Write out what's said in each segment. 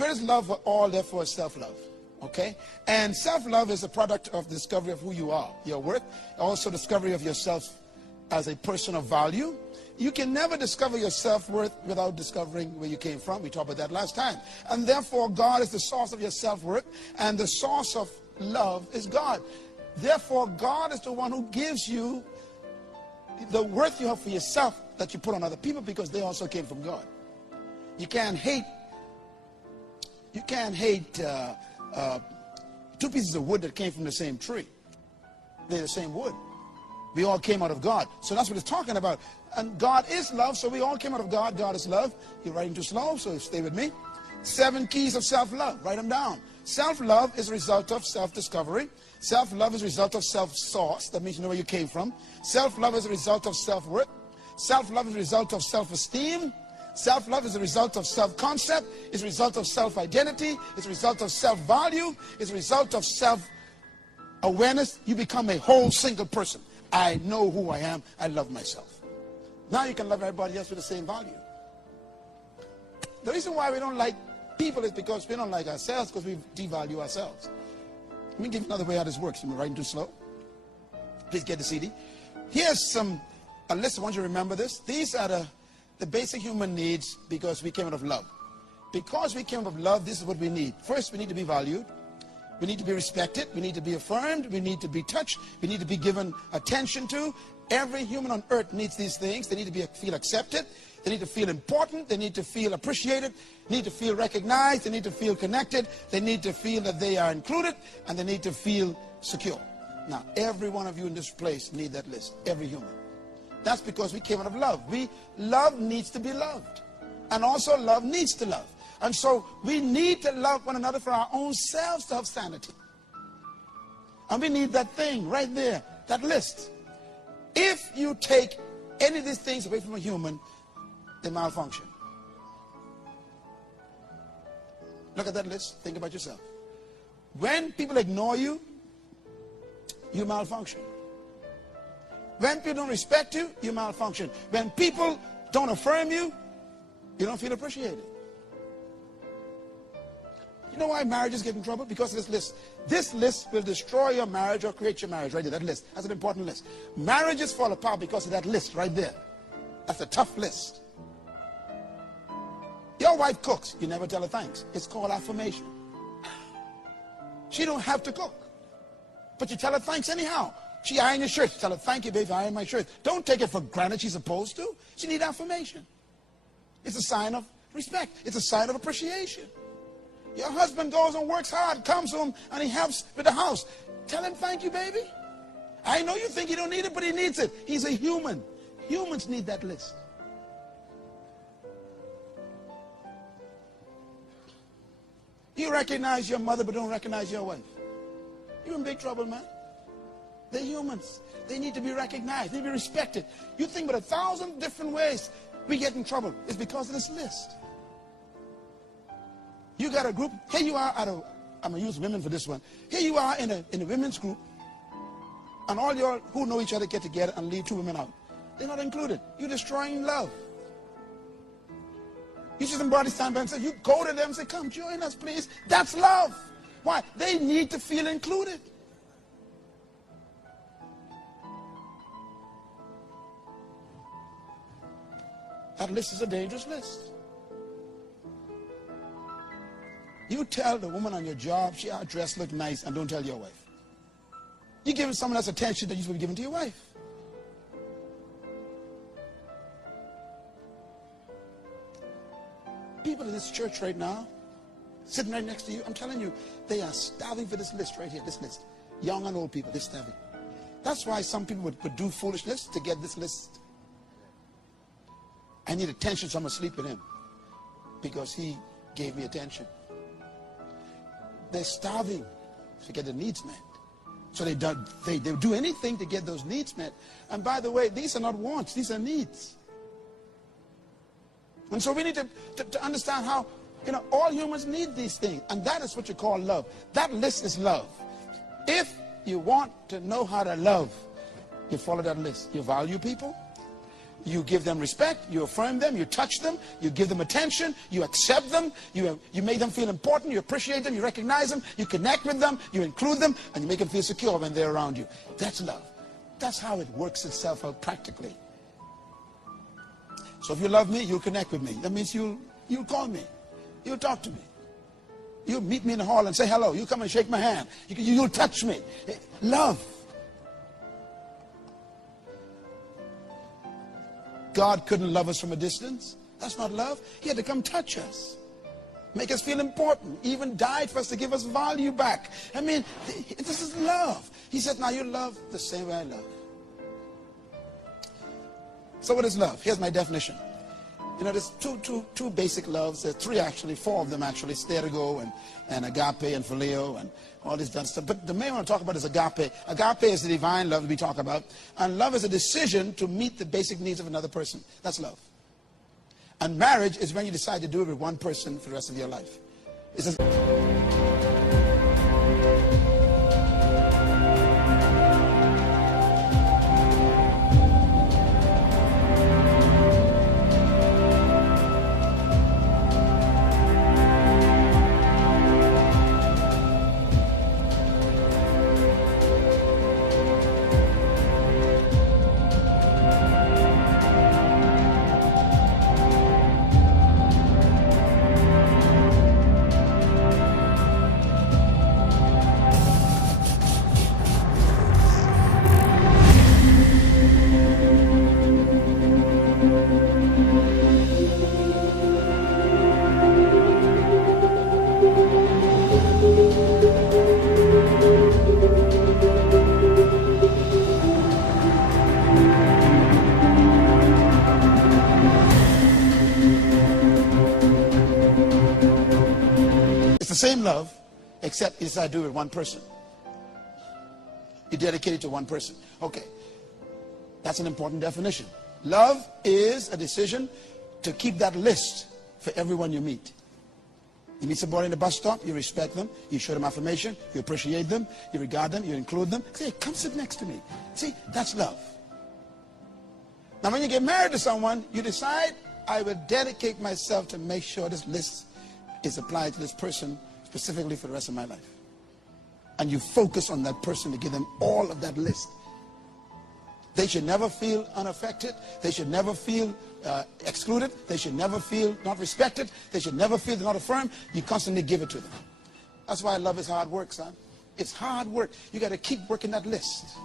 greatest love of all, therefore, is self-love. Okay? And self-love is a product of the discovery of who you are, your worth, also discovery of yourself as a person of value. You can never discover your self-worth without discovering where you came from. We talked about that last time. And therefore, God is the source of your self-worth, and the source of love is God. Therefore, God is the one who gives you the worth you have for yourself that you put on other people, because they also came from God. You can't hate two pieces of wood that came from the same tree. They're the same wood. We all came out of God. So that's what it's talking about. And God is love, so we all came out of God. God is love. You're writing too slow, so stay with me. 7 keys of self-love. Write them down. Self-love is a result of self-discovery. Self-love is a result of self-source. That means you know where you came from. Self-love is a result of self-worth. Self-love is a result of self-esteem. Self-love is a result of self-concept. It's a result of self-identity. It's a result of self-value. It's a result of self-awareness. You become a whole single person. I know who I am. I love myself. Now you can love everybody else with the same value. The reason why we don't like people is because we don't like ourselves, because we devalue ourselves. Let me give you another way how this works. Am I writing too slow? Please get the CD. Here's a list. I want you to remember this. These are the basic human needs, because we came out of love. Because we came out of love, this is what we need. First, we need to be valued. We need to be respected. We need to be affirmed. We need to be touched. We need to be given attention to. Every human on earth needs these things. They need to feel accepted. They need to feel important. They need to feel appreciated. They need to feel recognized. They need to feel connected. They need to feel that they are included. And they need to feel secure. Now, every one of you in this place need that list. Every human. That's because we came out of love. Love needs to be loved. And also love needs to love. And so we need to love one another for our own selves to have sanity. And we need that thing right there, that list. If you take any of these things away from a human, they malfunction. Look at that list. Think about yourself. When people ignore you, you malfunction. When people don't respect you, you malfunction. When people don't affirm you, you don't feel appreciated. You know why marriages get in trouble? Because of this list. This list will destroy your marriage or create your marriage right there. That list. That's an important list. Marriages fall apart because of that list right there. That's a tough list. Your wife cooks. You never tell her thanks. It's called affirmation. She don't have to cook. But you tell her thanks anyhow. She iron your shirt. You tell her, thank you, baby, for ironing my shirt. Don't take it for granted she's supposed to. She needs affirmation. It's a sign of respect. It's a sign of appreciation. Your husband goes and works hard, comes home, and he helps with the house. Tell him, thank you, baby. I know you think he don't need it, but he needs it. He's a human. Humans need that list. You recognize your mother, but don't recognize your wife. You're in big trouble, man. They're humans. They need to be recognized. They need to be respected. You think about 1,000 different ways we get in trouble. It's because of this list. You got a group. Here you are I'm going to use women for this one. Here you are in a women's group. And all y'all who know each other get together and leave 2 women out. They're not included. You're destroying love. You see somebody stand by and say, you go to them and say, come join us, please. That's love. Why? They need to feel included. That list is a dangerous list. You tell the woman on your job, her dress look nice, and don't tell your wife. You're giving someone else attention that you should be giving to your wife. People in this church right now, sitting right next to you, I'm telling you, they are starving for this list right here, this list. Young and old people, they're starving. That's why some people would do foolishness to get this list. I need attention, so I'm going to sleep with him because he gave me attention. They're starving to get their needs met. So they do anything to get those needs met. And by the way, these are not wants, these are needs. And so we need to understand how, all humans need these things. And that is what you call love. That list is love. If you want to know how to love, you follow that list. You value people. You give them respect, you affirm them, you touch them, you give them attention, you accept them, you make them feel important, you appreciate them, you recognize them, you connect with them, you include them, and you make them feel secure when they're around you. That's love. That's how it works itself out practically. So if you love me, you'll connect with me. That means you'll call me, you'll talk to me. You'll meet me in the hall and say hello. You come and shake my hand. You'll touch me. Love. God couldn't love us from a distance. That's not love. He had to come touch us, make us feel important, even died for us to give us value back. I mean, this is love. He said, now you love the same way I love. So what is love? Here's my definition. You know, there's two basic loves. There's three actually, four of them actually, stergo and agape and phileo and all this done stuff. But the main one I want to talk about is agape. Agape is the divine love we talk about. And love is a decision to meet the basic needs of another person. That's love. And marriage is when you decide to do it with one person for the rest of your life. It's the same love, except it's I do it with one person. You dedicate it to one person. Okay, that's an important definition. Love is a decision to keep that list for everyone you meet. You meet somebody in the bus stop, you respect them, you show them affirmation, you appreciate them, you regard them, you include them. Say, come sit next to me. See, that's love. Now when you get married to someone, you decide, I will dedicate myself to make sure this list is applied to this person specifically for the rest of my life. And you focus on that person to give them all of that list. They should never feel unaffected. They should never feel excluded. They should never feel not respected. They should never feel they're not affirmed. You constantly give it to them. That's why love is hard work, son. It's hard work. You got to keep working that list.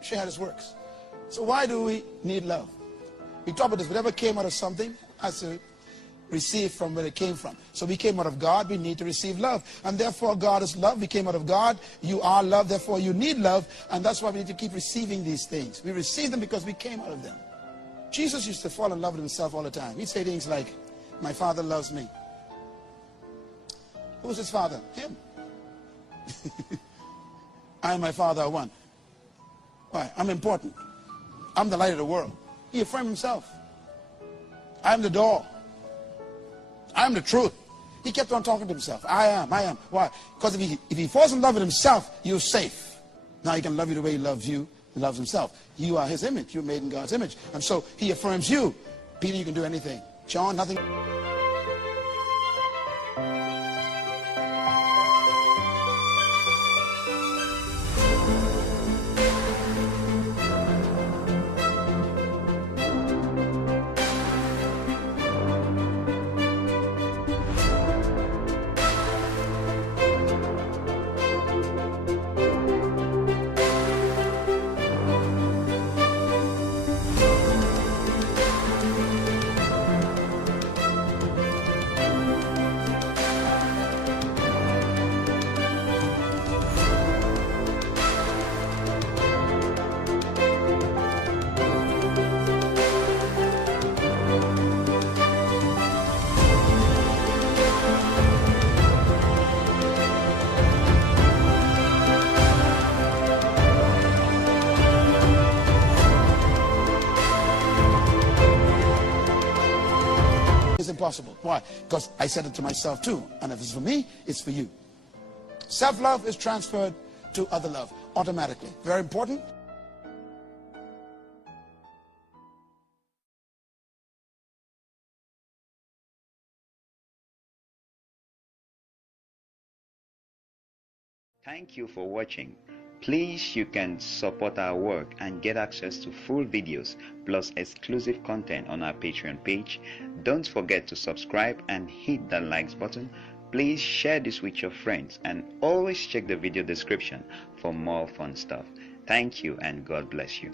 Show you how this works. So why do we need love? We talk about this. Whatever came out of something has to receive from where it came from. So we came out of God, we need to receive love. And therefore God is love. We came out of God. You are love. Therefore you need love. And that's why we need to keep receiving these things. We receive them because we came out of them. Jesus used to fall in love with himself all the time. He'd say things like, my Father loves me. Who's his Father? Him. I and my Father are one. Why? I'm important. I'm the light of the world. He affirmed himself. I'm the door. I'm the truth. He kept on talking to himself. I am. Why? Because if he falls in love with himself, you're safe. Now he can love you the way he loves you. He loves himself. You are his image. You're made in God's image. And so he affirms you. Peter, you can do anything. John, nothing. possible. Why? Because I said it to myself too. And if it's for me, it's for you. Self-love is transferred to other love automatically. Very important. Thank you for watching. Please, you can support our work and get access to full videos plus exclusive content on our Patreon page. Don't forget to subscribe and hit the likes button. Please share this with your friends and always check the video description for more fun stuff. Thank you and God bless you.